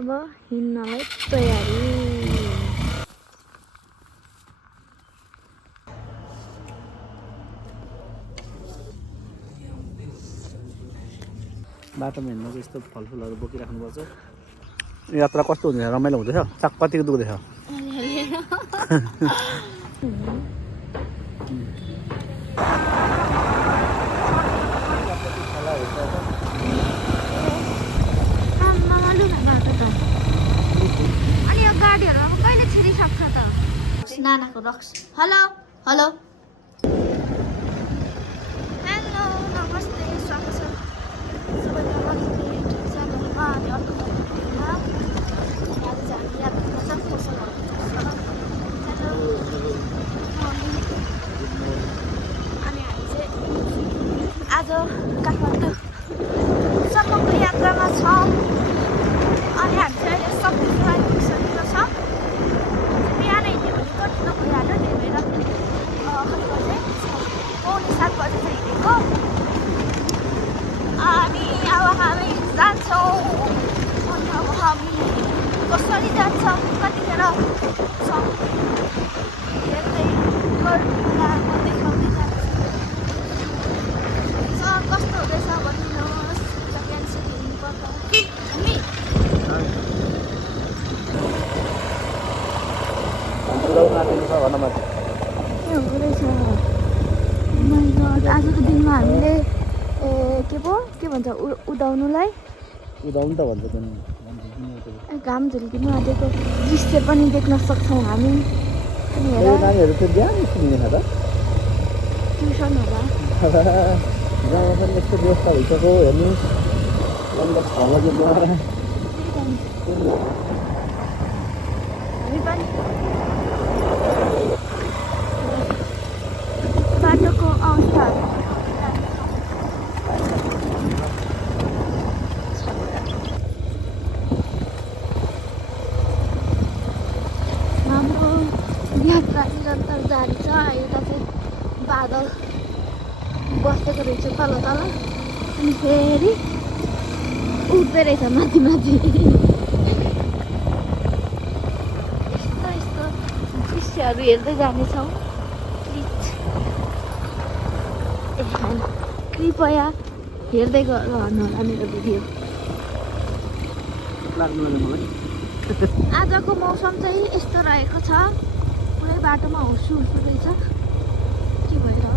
अब हिँड्नलाई तयारी। बाटोमा हिँड्नु चाहिँ यस्तो फलफुलहरू बोकिराख्नुपर्छ। यात्रा कस्तो हुँदैछ? रमाइलो हुँदैछ? चाक कतिको दुख्दैछ? अनि यो गाडीहरू कहिले छिरिसक्छ त? नानाको रक्स। हेलो हेलो हेलो नमस्ते, स्वागत छ सबैजनालाई युट्युब च्यानलमा। अनि अर्को भिडियोमा आज चाहिँ हामी यात्रामा छ पसलहरू। अनि हामी चाहिँ आज काठमाडौँसम्मको यात्रामा छौँ। अनि हामी चाहिँ अहिले सब्जीमा आइपुगिसकेको छ। बिहानै हिँड्यो भने कति नभइहाल्यो, त्यही भएर कति बजे 6:45 बजे चाहिँ हिँडेको। अनि अब हामी जान्छौँ। अनि अब हामी कसरी जान्छौँ, कतिखेर छौँ हेर्दै गर्नुला म देखाउँदै जान्छु। कस्तो हुँदैछ भनिदिनुहोस्। क्यान्सल हुनुपर्छ हामी के हुँदैछ। आजको दिनमा हामीले के भन्छ उदाउनुलाई उदाउनु त भन्छ घाम झुल्किनु आँटेको दृश्य पनि देख्न सक्छौँ हामी। अनि हेर नानीहरू चाहिँ बिहान सुन्दैन त। ट्युसन होला गाउँमा पनि यस्तो व्यवस्था भइसक्यो हेर्नु। 6 बजे गएर हामी पनि बाटोको अवस्था हाम्रो यात्रा निरन्तर जारी छ। यता चाहिँ बादल बसेको रहेछ तल तल, अनि फेरि उठ्दै रहेछ माथि माथि। यस्तो यस्तो दृश्यहरू हेर्दै जानेछौँ। कृपया हेर्दै रहनु होला मेरो भिडियो। आजको मौसम चाहिँ यस्तो रहेको छ, पुरै बाटोमा हुसु रहेछ। के भएर हो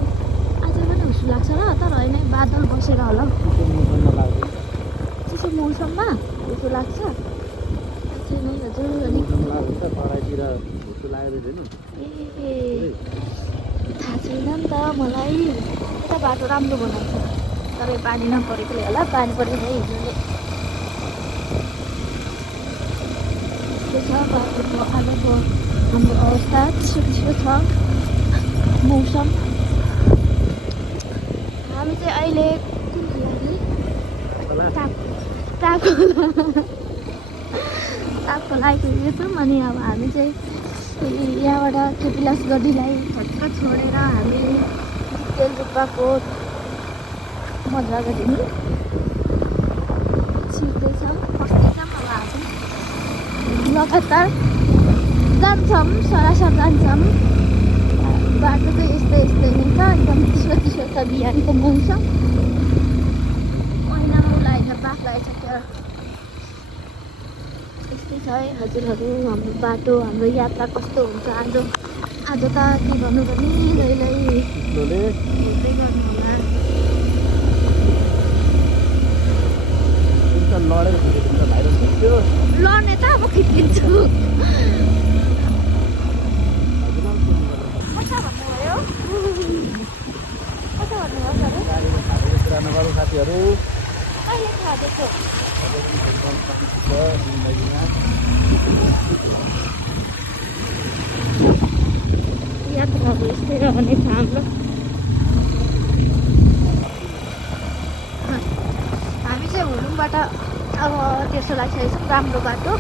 आज पनि हुसु लाग्छ र, तर होइन बादल बसेर होला। चिसो मौसममा हुसु लाग्छ नै हजुर। अनि ए थाहा छैन नि त मलाई। यता बाटो राम्रो बनाएको छ, तर पानी नपरेकोले होला। पानी परेको चाहिँ हिजोले के छ बाटोको आजको हाम्रो अवस्था। चिसो चिसो छ मौसम। हामी चाहिँ अहिले कुन तापको आइपुगेछौँ। अनि अब हामी चाहिँ यहाँबाट केपिलास गढीलाई झट्ट छोडेर हामी तेलजुप्पाको मजागढी छिर्दैछौँ। बस्दैछौँ। अब हामी लगातार जान्छौँ, सरासर जान्छौँ। बाटो चाहिँ यस्तै यस्तै नै छ, एकदम चिसो चिसो छ बिहानको मौसम। महिना लगाएर बाफ लगाइसक्यो। यस्तै छ है हजुरहरू हाम्रो बाटो, हाम्रो यात्रा कस्तो हुन्छ। आज त के गर्नु भने जहिल्यै हेर्दै गर्नु होला। लड्ने त अब खिच्किन्छु। कता भन्नुभयो साथीहरू कहिले खाँदैछौ? यात्राहरू यस्तै रहनेछ हाम्रो। हामी चाहिँ हुलुङबाट अब तेर्सो लागिसकेको छौँ। राम्रो बाटो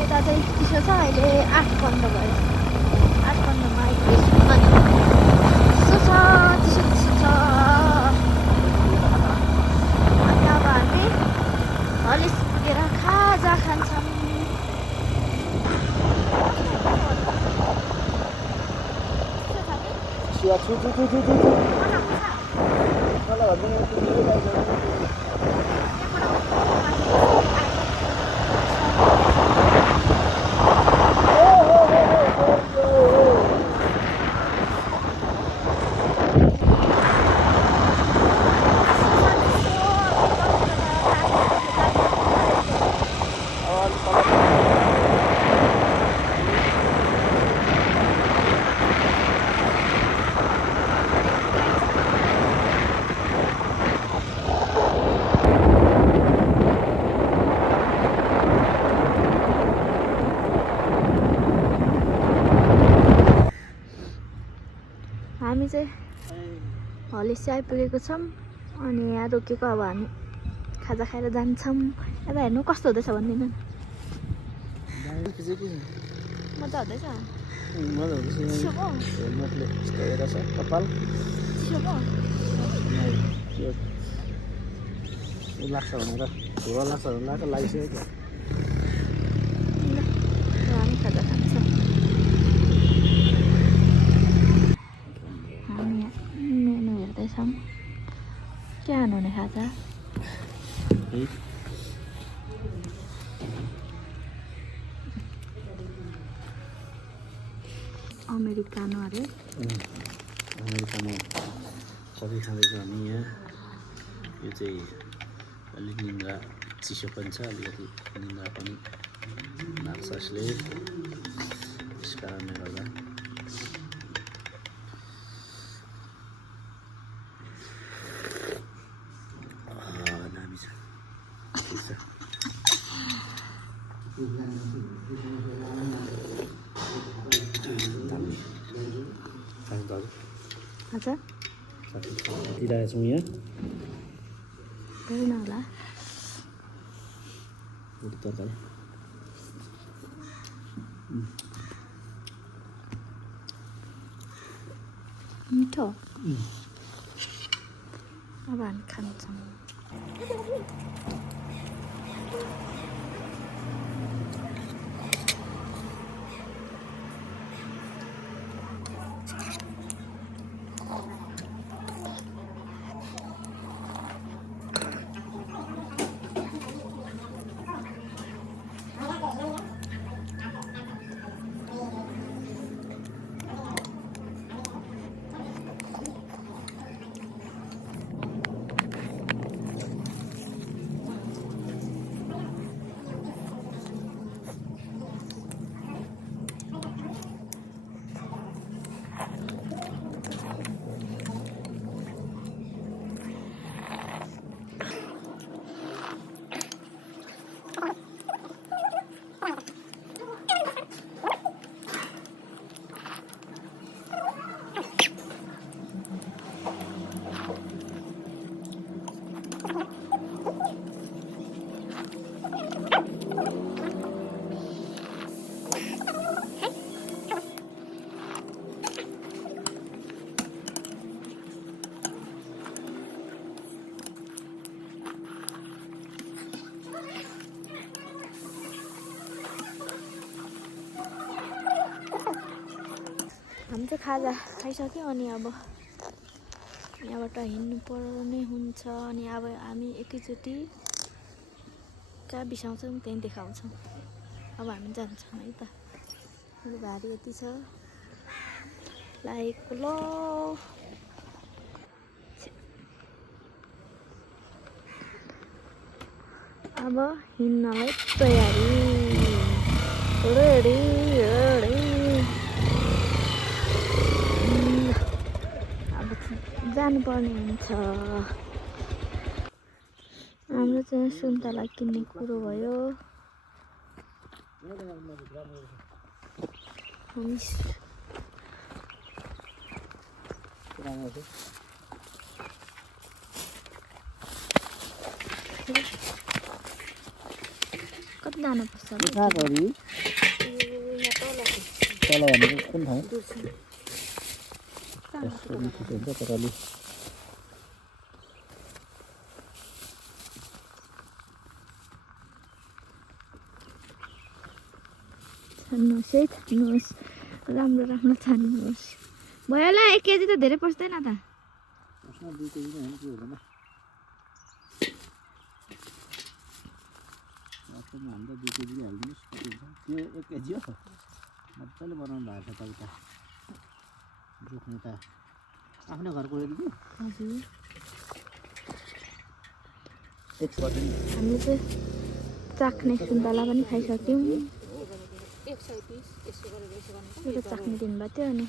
यता चाहिँ चिसो छ। अहिले 8:15 भयो। 8:15मा आइपुगेछौँ। अनि चिसो छ, चिसो चिसो छ। अनि अब हामी या छु छु छु छु छु मलाई भन्दैन तिमीले गाइस हामी चाहिँ हलेसी आइपुगेको छौँ अनि यहाँ रोकेको अब हामी खाजा खाएर जान्छौँ यता हेर्नु कस्तो हुँदैछ भनिदिनु न मजा हुँदैछ मजा हुँदैछ चिसो पो हेलमेटले यस्तो हेरेर छ कपाल चिसो पो उ लाग्छ भनेर धुवा लाग्छ भनेर लाग्छ लागिसक्यो हामी खाजा खान्छौँ हामी मेनु हेर्दैछौँ के खानुहुने खाजा अमेरिकानो अरे अमेरिकामा कफी खाँदैछ हामी यहाँ यो चाहिँ अलिक निन्द्रा चिसो पनि छ अलिकति निन्द्रा पनि लाग्छ यसले त्यस कारणले गर्दा दामी छ ठिक छ दामी हजुर दिइरहेको छौँ यहाँ हेर्नु होला तरकारी मिठो अब हामी खान्छौँ हामी चाहिँ खाजा खाइसक्यौँ अनि अब यहाँबाट हिँड्नु पर्ने हुन्छ अनि अब हामी एकैचोटि कहाँ बिसाउँछौँ त्यहीँ देखाउँछौँ अब हामी जान्छौँ है त भारी यति छ लागेको ल अब हिँड्नलाई तयारी रेडी रेडी जानुपर्ने हुन्छ हाम्रो चाहिँ सुन्तला किन्ने कुरो भयो कति जानुपर्छ तल भनेको कुन ठाउँ हुन्छ तर अलि छान्नुहोस् है छान्नुहोस् राम्रो राम्रो छान्नुहोस् भयो होला 1 केजी त धेरै पर्दैन त उसमा 2 केजी नै हो के हुँदैन वास्तवमा हामी त 2 केजी नै हाल्दिनुहोस् कति हुन्छ त्यो 1 केजी हो मजाले बनाउनु भएको छ त जोख्नु त आफ्नो घरको हो कि हजुर हामीले चाहिँ चाख्ने सुन्तला पनि खाइसक्यौँ 130 यसो गरेर यसो गर्नु यो चाख्ने दिनुभएको थियो अनि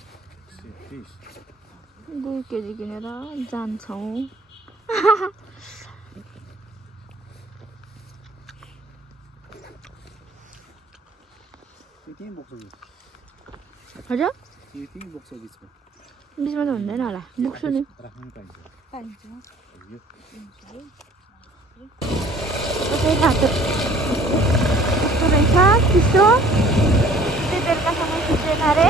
2 केजी किनेर जान्छौँ त्यही बोक्छ हजुर त्यही बोक्छ बिचमा बिचमा त हुँदैन होला बोक्छु नि राख्नु पाइन्छ पाइन्छ त्यही बाटो यस्तो रहेछ चिसो त्यही बेलुकासम्म खिच्दैन अरे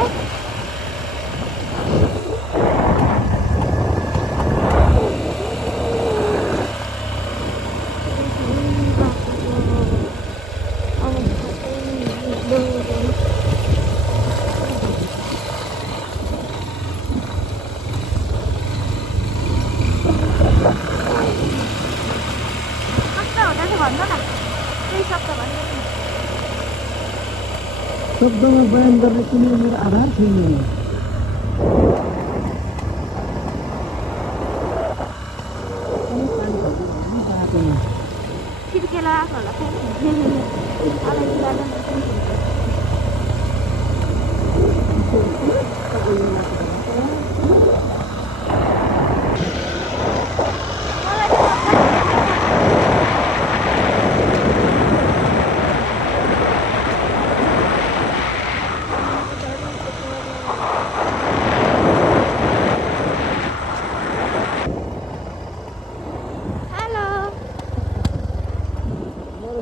शब्दमा बयान गर्ने कुनै मेरो आधार छैन खिड्कीला आएको होला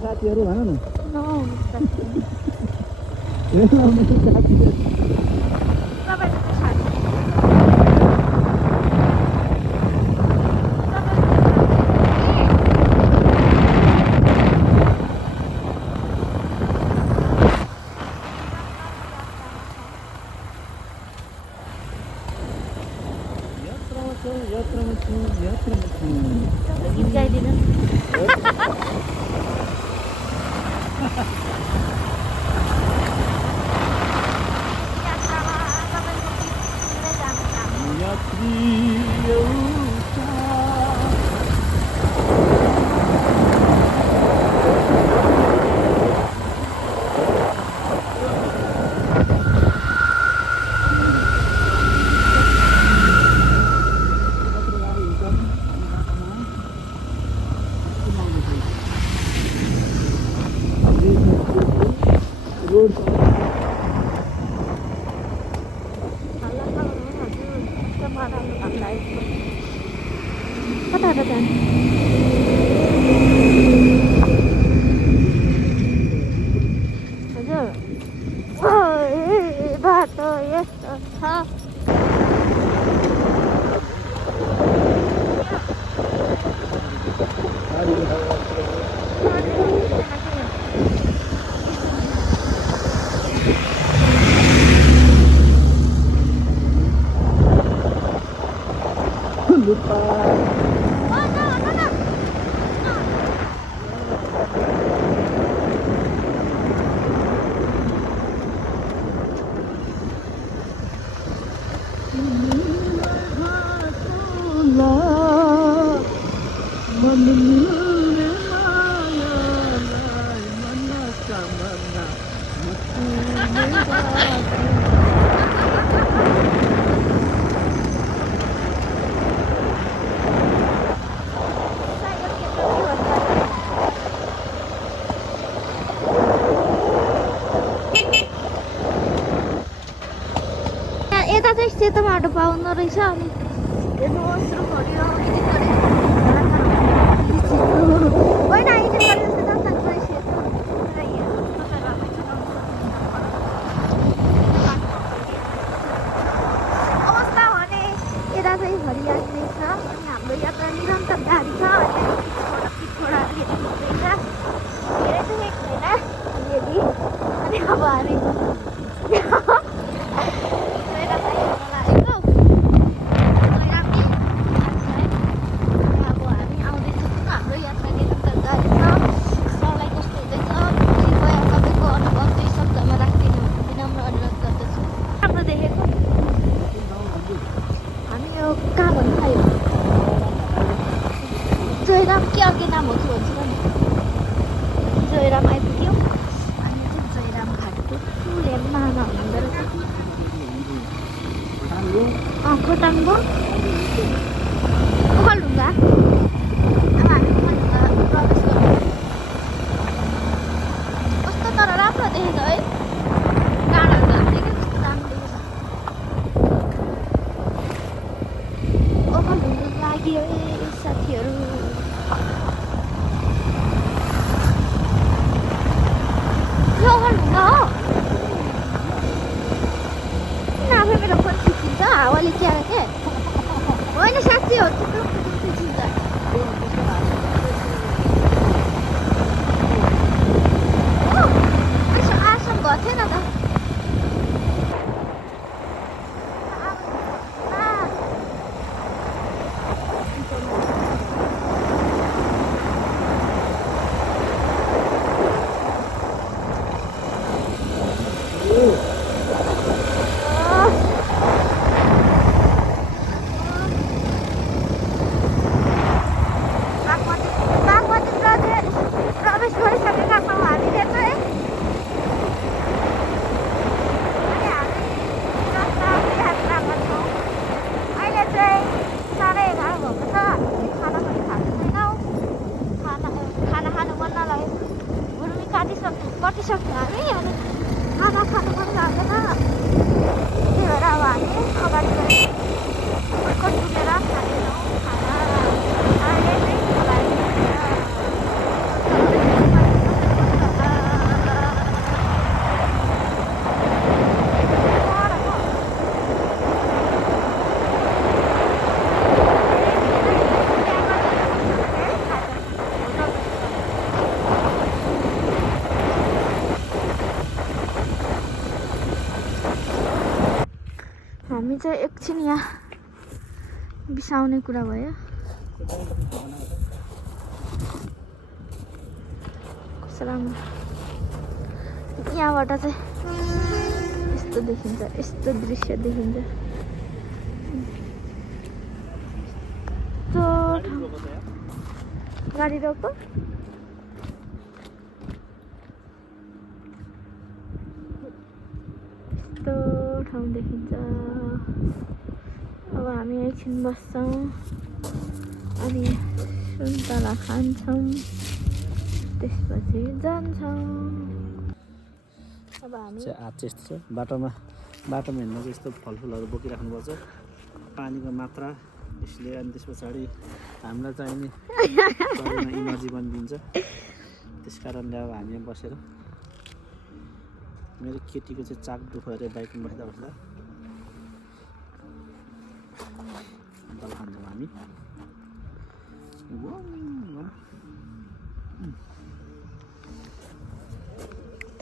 साथीहरू भन न गीत गाइदिनु कता कता हजुर बाटो यस्तो छ यता चाहिँ सेतो बाटो पाउँदो रहेछ अनि हेर्नुहोस् होइन अवस्था भने यता चाहिँ भरिरहेको छ अनि हाम्रो यात्रा निरन्तर जारी छ छोडा धेरै देखेको छैन यदि अनि अब हामी खोटाङको ओखलढुङ्गा। अब हामी ओखलढुङ्गा प्रवेश गर्छौँ। कस्तो तर राम्रो देखेछ है, डाँडाहरू हामीले क्या कस्तो दामी देखेछ। ओखलढुङ्गा लाग्यो है साथीहरू। यो ओखलढुङ्गा हो। किन आफै मेरो फोन खिचिन्छ हावाले च्याएर के? होइन साँच्चै हो, त्यत्रो खिचिन्छ। आसम भएको थिएन त। प्रवेश गरिसकेका छौँ हामीले चाहिँ। अनि हामी रस्ताको यात्रामा छौँ। अहिले चाहिँ 11:30 भएको छ। हामीले खाना पनि खाएको छैनौँ। खाना खानु मन नलाग्यो। गुरुमी कटिसक्यो हामी। अनि खाना खानु मन लाग्दैन। त्यही भएर अब हामी अगाडि गएर पुगेर खानेछौँ खाना। अहिले चाहिँ खोलाहरू हामी चाहिँ एकछिन यहाँ बिसाउने कुरा भयो। कस्तो राम्रो यहाँबाट चाहिँ यस्तो देखिन्छ, यस्तो दृश्य देखिन्छ। गाडी रोको। यस्तो ठाउँ देखिन्छ। अब हामी एकछिन बस्छौँ अनि सुन्तला खान्छौँ, त्यसपछि जान्छौँ। अब हामी आज चाहिँ यस्तो छ, बाटोमा हिँड्दा चाहिँ यस्तो फलफुलहरू बोकिराख्नुपर्छ, पानीको मात्रा यसले। अनि त्यस पछाडि हामीलाई चाहिने शरीरमा इनर्जी पनि दिन्छ। त्यस कारणले अब हामी यहाँ बसेर मेरो केटीको चाहिँ चाक दुख्यो अरे बाइकमा बस्दा बस्दा। दल खान्छौँ हामी।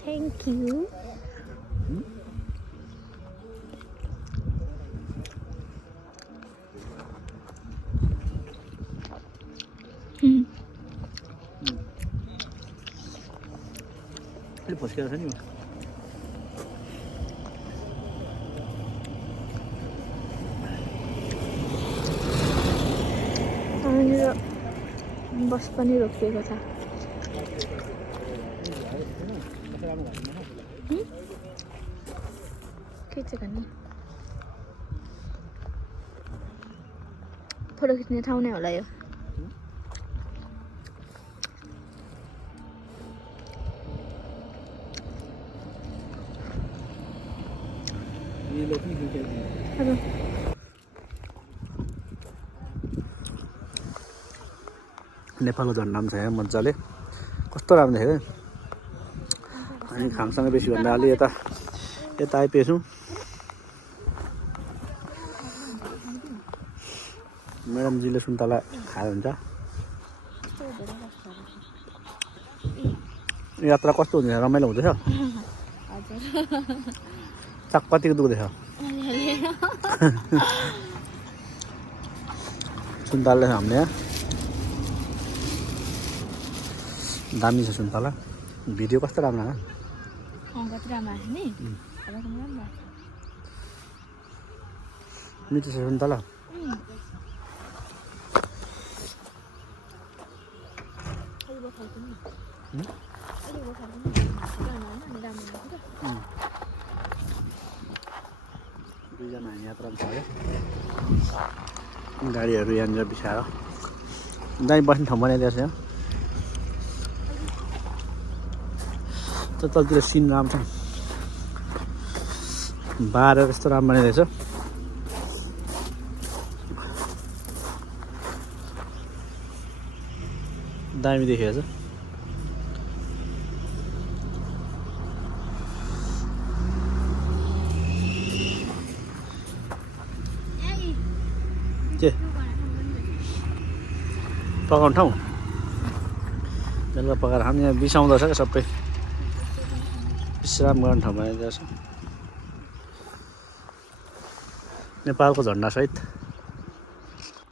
Thank you. अलिक फस्केर छ नि मेरो बस पनि रोकिएको छ। के चाहिँ गर्ने? फोटो खिच्ने ठाउँ नै होला यो। नेपालको झन्डा पनि छ यहाँ मजाले, कस्तो राम्रो देख्यो। अनि खामसँग बेसी भन्दा अलि यता आइपुगेछौँ। म्याडमजीले सुन्तला खायो हुन्छ। यात्रा कस्तो हुँदैछ? रमाइलो हुँदैछ? चाक कतिको दुख्दैछ? सुन्तला हामीले यहाँ दामी छ सुन्तला। भिडियो कस्तो राम्रो आयो? कति राम्रो आयो नि। मिठो छ सुन्तला। दुईजना हामी यात्रामा छ है गाडीहरू यहाँनिर बिछाएर दाइ बस्ने ठाउँ बनाइदिएको छ यहाँ तलतिर सिन राम्रो छ बार यस्तो राम्रो बनाइदिएको छ दामी देखिएको छ के पकाउने ठाउँ बेलुका पकाएर खानु यहाँ बिसाउँदो छ क्या सबै विश्राम गर्ने ठाउँ बनाइदिएको छ नेपालको झन्डासहित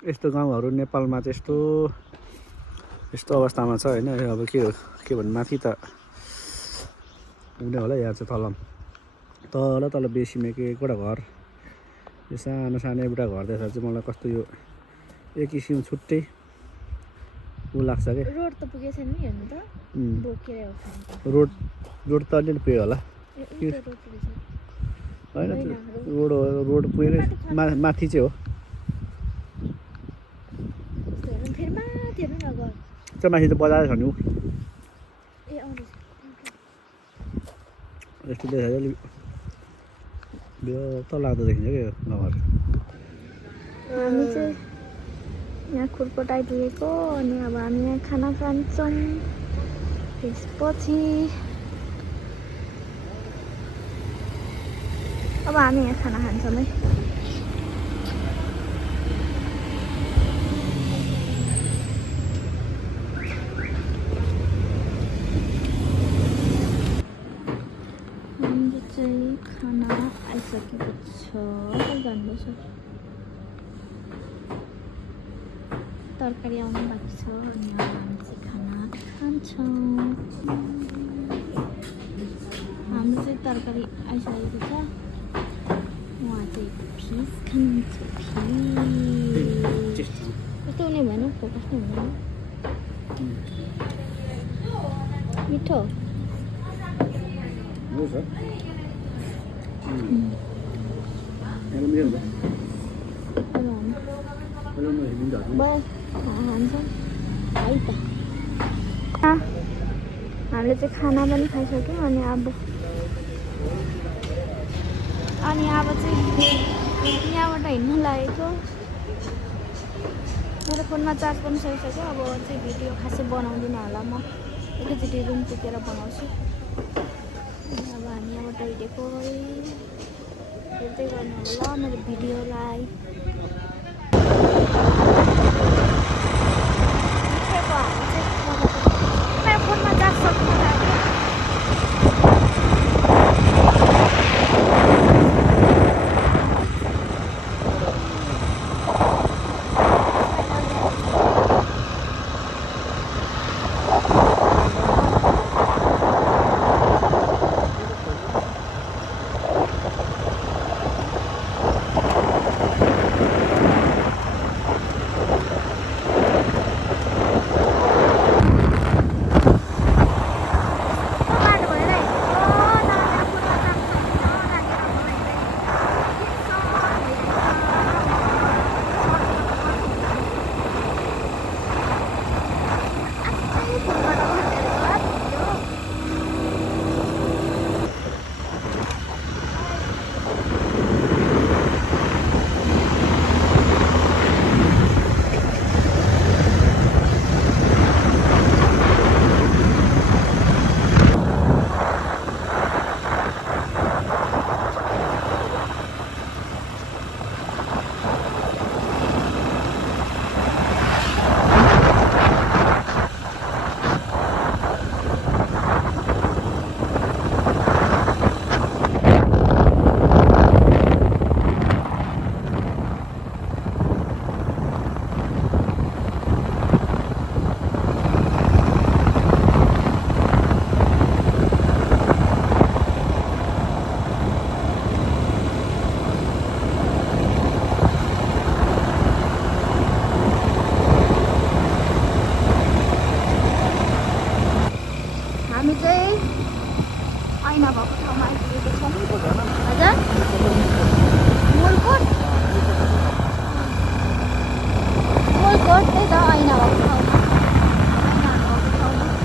यस्तो गाउँहरू नेपालमा चाहिँ यस्तो अवस्थामा छ होइन अब के भन्नु माथि त हुने होला यहाँ चाहिँ तल बेसीमा एउटा घर यो सानो एउटा घर देख्दा चाहिँ मलाई कस्तो यो एक किसिम छुट्टै ऊ लाग्छ क्या रोड त पुगेको छैन नि हेर्नु त बोकेर रोड त अलिअलि पुग्यो होला होइन रोड पुगेर माथि चाहिँ हो त्यो माथि त बजार छ नि यस्तो देखायो अलिक त लाग्दो देखिन्छ क्या यो गाउँहरू हामी चाहिँ यहाँ खुर्पट आइपुगेको अनि अब हामी यहाँ खाना खान्छौँ त्यसपछि अब हामी यहाँ खाना खान्छौँ है हाम्रो चाहिँ खाना आइसकेको छ जान्दैछ तरकारी आउनु बाँकी छ अनि अब हामी चाहिँ खाना खान्छौँ हाम्रो चाहिँ तरकारी आइसकेको छ उहाँ चाहिँ फिस खानुहुन्छ फिस कस्तो हुने भएन फोकस नै हुँदैन मिठो हामीले चाहिँ खाना पनि खाइसक्यौँ अनि अब चाहिँ यहाँबाट हिँड्न लागेको मेरो फोनमा चार्ज पनि सकिसक्यो अब चाहिँ भिडियो खासै बनाउँदिनँ होला म एकैचोटि रुम पुगेर बनाउँछु अब हामी यहाँबाट हिँडेको हेर्दै गर्नु होला मेरो भिडियोलाई मेरो फोनमा चार्ज सक्नु लाग्यो गोठ त्यही त ऐना भएको ठाउँमा ऐनाहरू भएको ठाउँमा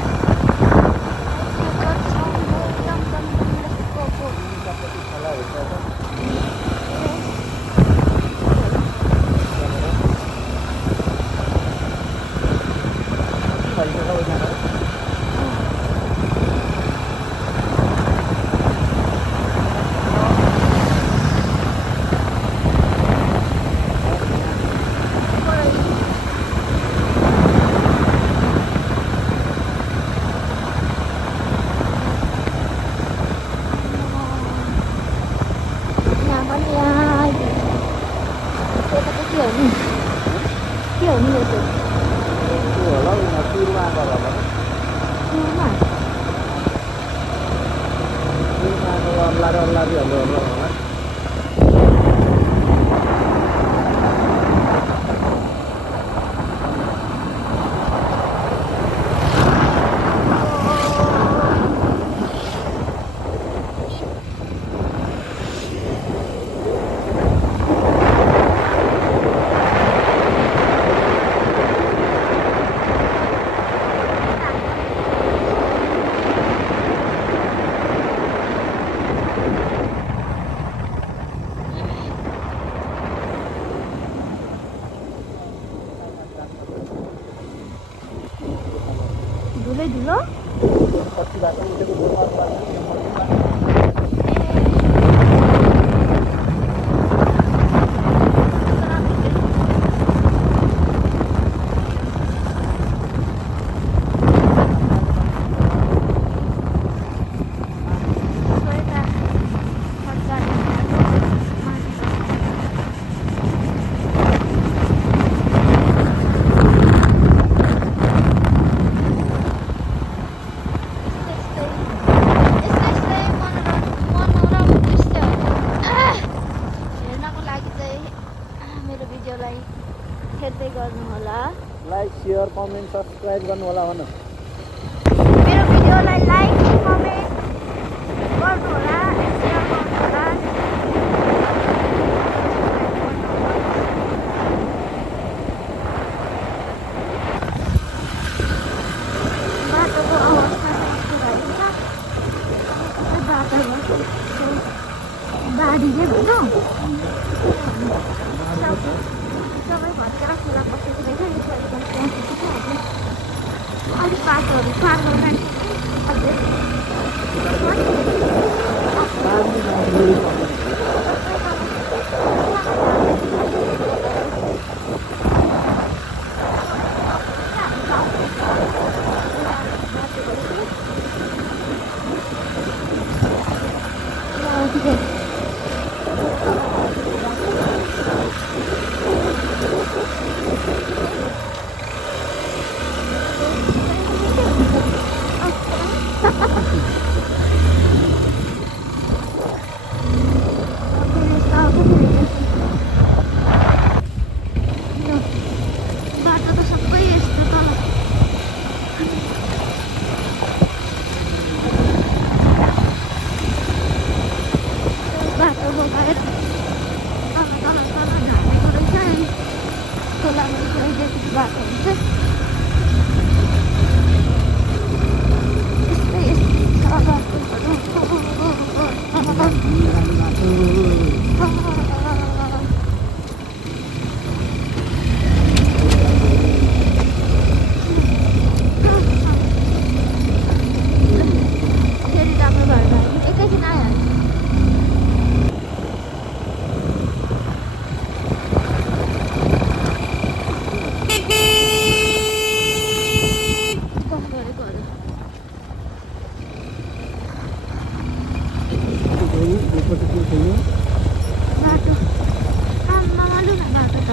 धुलो हेर्दै गर्नु होला लाइक शेयर कमेन्ट सब्स्क्राइब गर्नु होला भन मेरो भिडियोलाई लाइक कमेन्ट गर्नु होला शेयर गर्नु होला बाटोको अवस्था बाटोमा बाढी चाहिँ भनौँ सबै भत्केर खुला बसेको रहेछ अलिक बाटोहरू पार गर्न अझै बाटो त सबै यस्तो तल बाटोको बाहिर तल तल तल झारेको रहेछ खोलामा गइदिएको बाटो हुन्छ यस्तै यस्तो बाटो काममा मालु न बाटो त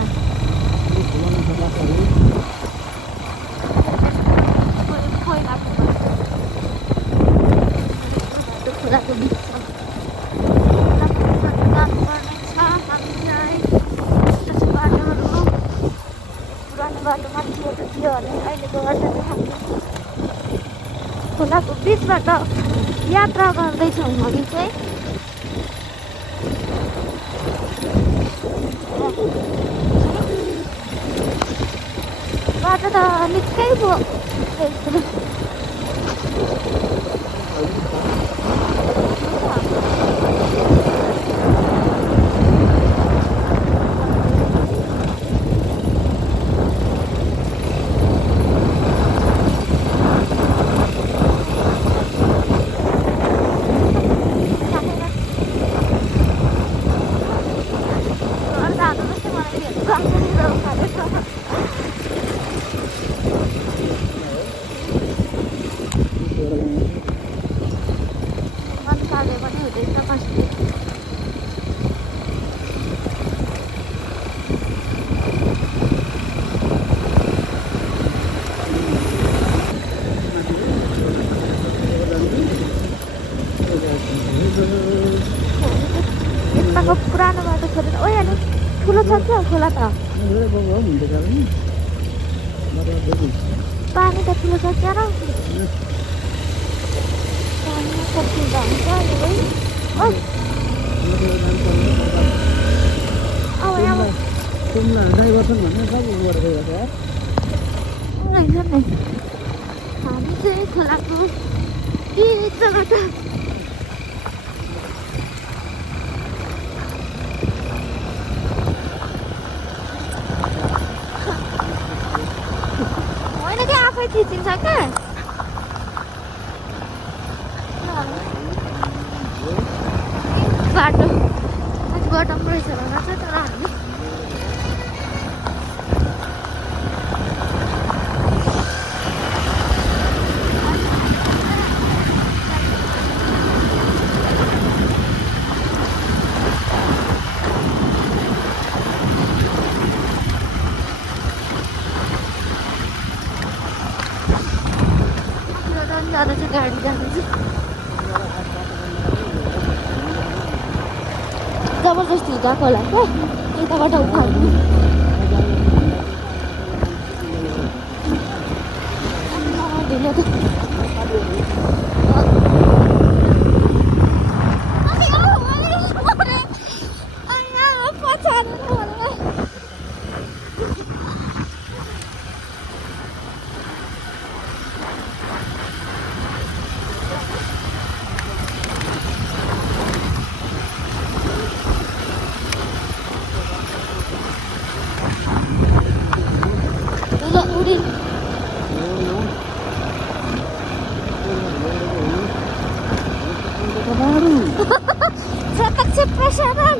पहिलाको बाटो खोलाको बिचमा जानुपर्ने छ हामीलाई बाटोहरू पुरानो बाटोमा थियो त थियो भने अहिलेको बाटो चाहिँ हामी खोलाको बिचबाट यात्रा गर्दैछौँ हामी चाहिँ बाटो त निकै भयो यताको पुरानो बाटो छोडेर ओ यहाँ ठुलो छ क्या खोला त पानी त ठुलो छ क्या र पानीमा कतिदा हुन्छ अब यहाँ हामी चाहिँ खोलाको जग्गा छ खिचिन्छ क्या बाटो बटम रहेछ होला छ तर हामी जाँदा चाहिँ गाडी जाँदैछ जबरजस्ती गएको होला क्या यताबाट उठाउनु ढिलो त cetak cepresaran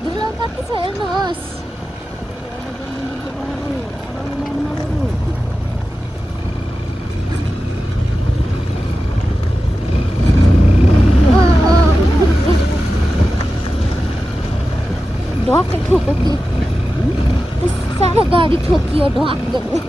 dulu kaki saya nos ढक ठोक्यो सानो गाडी ठोकियो ढक गरेर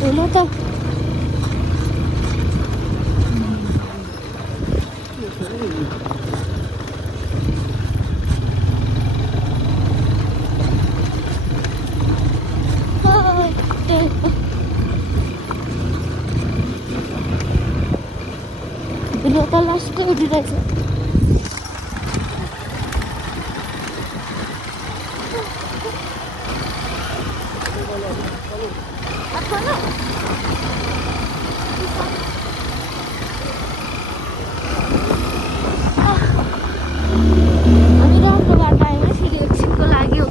धुलो त धुलो त लास्टै उडिरहेछ हामी राम्रो बाटो आयो फेरि एकछिनको लाग्यो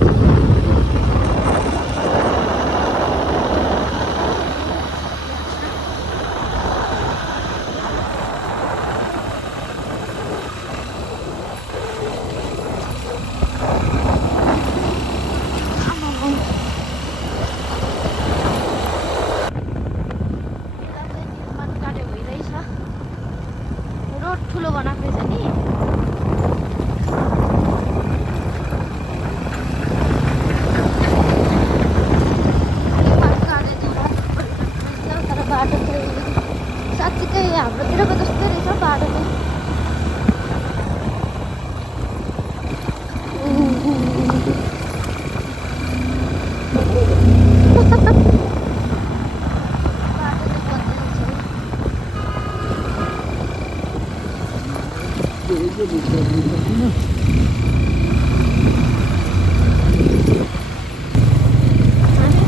ठुलो बनाएको छ नि तर बाटो चाहिँ साँच्चीकै हाम्रोतिरको जस्तै रहेछ बाटो चाहिँ हामी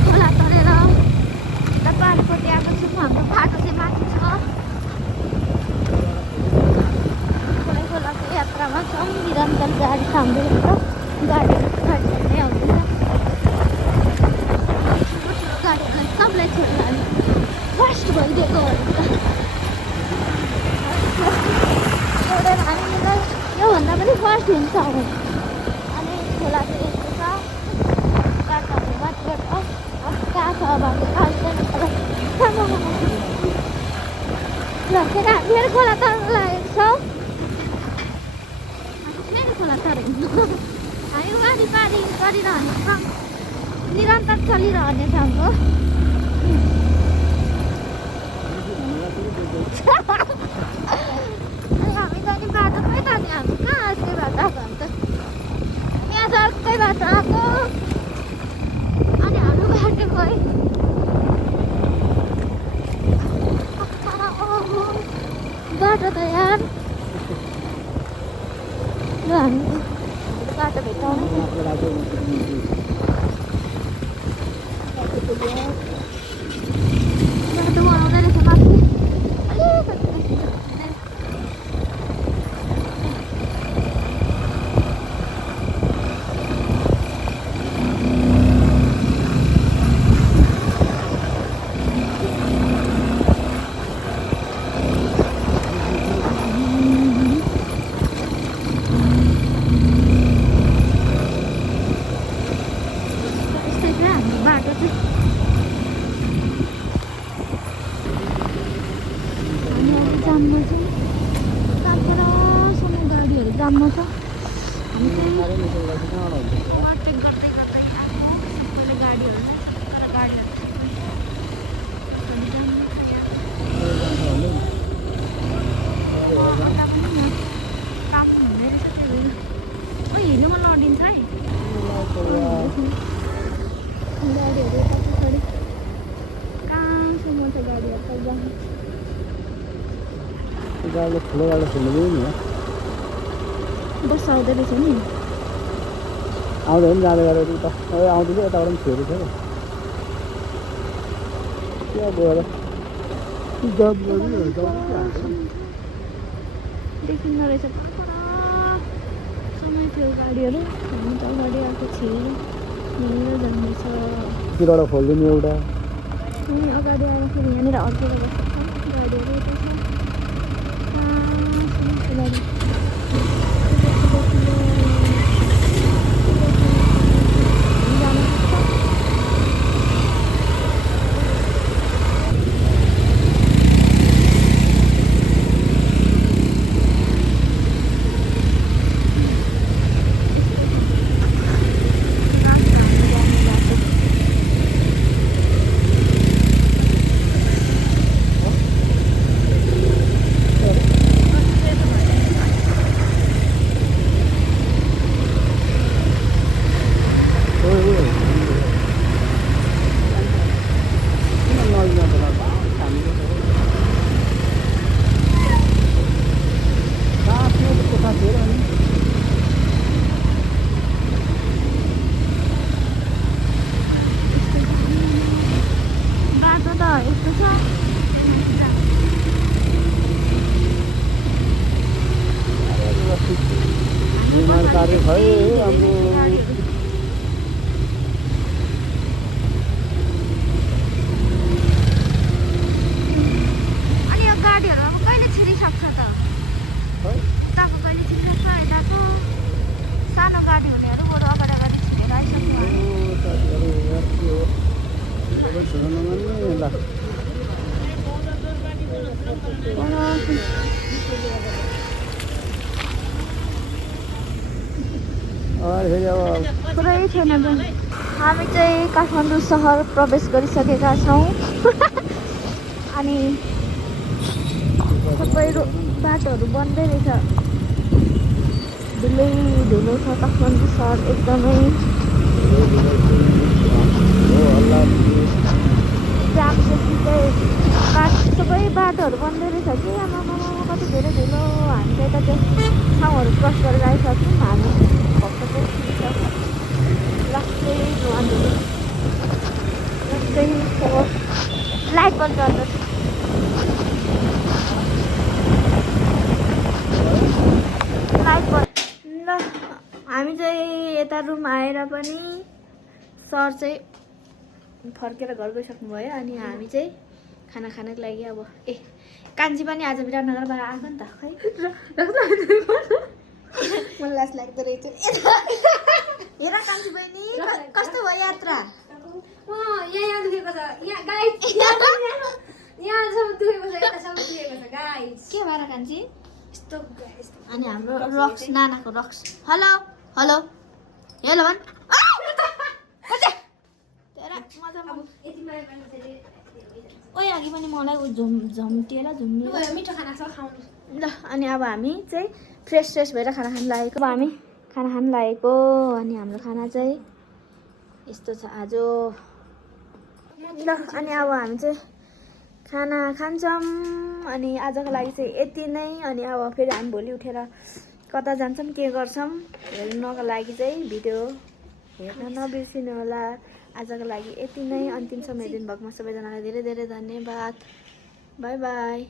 खोला तरेर तपाईँहरूको आएको छौँ हाम्रो बाटो चाहिँ माथि छ खोलाको यात्रामा छौँ निरन्तर गाडी हाम्रो गाडीहरू नै आउँदैन ठुलो गाडीहरूलाई सबलाई छोडेर हामी फर्स्ट भइदिएको छोडेर हामीलाई योभन्दा पनि फर्स्ट हुन्छ अनि खोला चाहिँ यस्तो छ बाटोहरू माथिबाट कहाँ छ बाटो ल फेरि हामी फेरि खोला तर्न लागेको छौँ फेरि खोला तर्यौँ हामी वारी पारी गरिरहने काम निरन्तर चलिरहनेछ हाम्रो अनि हामी त नि बाटो खै त नि हामी कहाँ अर्कै बाटो आएको हामी त यहाँ त अर्कै बाटो आएको अनि हाम्रो बाटो गयो बाटो त यार ल हामी बाटो भेटाउनु बाटो बनाउँदै रहेछ माथि अलिकति जाममा चाहिँ टाढासम्म गाडीहरू जाममा छ हामी चाहिँ ओभरटेक गर्दै गर्दै आएको सबैले गाडीहरू तर गाडीहरू काम हुँदै रहेछ त्यो हिलोमा लडिन्छ है गाडीहरू यता पछाडि कहाँसम्म छ गाडीहरू त जानु गाडीले ठुलो गाडी खेल्नु नि बस आउँदै रहेछ नि आउँदै पनि जाँदै गरेर उता आउँदैछ यताबाट पनि फेरि थियो त्यहाँ गएर देखिन्न रहेछ समय थियो गाडीहरू हामी त अगाडि आएको छियौँ यहाँनिर जाँदैछ तिरबाट खोलिदिनु एउटा अनि अगाडि आउँदाखेरि यहाँनिर अड्केर बसेको छ गाडीहरू यता छ गाडी कार्य भयो हाम्रो अनि यो गाडीहरू अब कहिले छिरिसक्छ त उताको कहिले छिरिसक्छ यताको सानो गाडी हुनेहरू बरु अगाडि अगाडि छिरेर आइसक्नु पुरै छैन हामी चाहिँ काठमाडौँ सहर प्रवेश गरिसकेका छौँ अनि सबै बाटोहरू बन्दै रहेछ धुलै धुलो छ काठमाडौँ सहर एकदमै जाम चाहिँ सबै बाटोहरू बन्दै रहेछ कि आमामा कति धेरै ढिलो हामी चाहिँ यता त्यो ठाउँहरू क्रस गरेर आइसक्यौँ हामी भक्तपुर लक्ष्य अन्धुली लाइट बन्द गर्नुहोस् लाइट बन्द ल हामी चाहिँ यता रुम आएर पनि सर चाहिँ फर्केर घर गइसक्नु भयो अनि हामी चाहिँ खाना खानको लागि अब कान्छी पनि आज विराटनगरबाट आएको नि त खै मलाई लाज लाग्दो रहेछ हेर कान्छी बहिनी कस्तो भयो यात्रा यहाँ दुखेको छ यहाँ गाइस यहाँसम्म दुखेको छ यतासम्म दुखेको छ गाइस के भएर कान्छी यस्तो अनि हाम्रो रक्स नानाको रक्स हेलो हेलो हेलो भन् यति माया मान्छेले ओइ अघि पनि मलाई झम्टिएर झुम्मिएर मिठो खाना छ खाउनु ल अनि अब हामी चाहिँ फ्रेस भएर खाना खानु लागेको अब हामी खाना खानु लागेको अनि हाम्रो खाना चाहिँ यस्तो छ आज ल अनि अब हामी चाहिँ खाना खान्छौँ अनि आजको लागि चाहिँ यति नै अनि अब फेरि हामी भोलि उठेर कता जान्छौँ के गर्छौँ हेर्नको लागि चाहिँ भिडियो हेर्न नबिर्सिनु होला आजको लागि यति नै अन्तिम समय दिनुभएकोमा सबैजनालाई धेरै धेरै धन्यवाद बाई बाई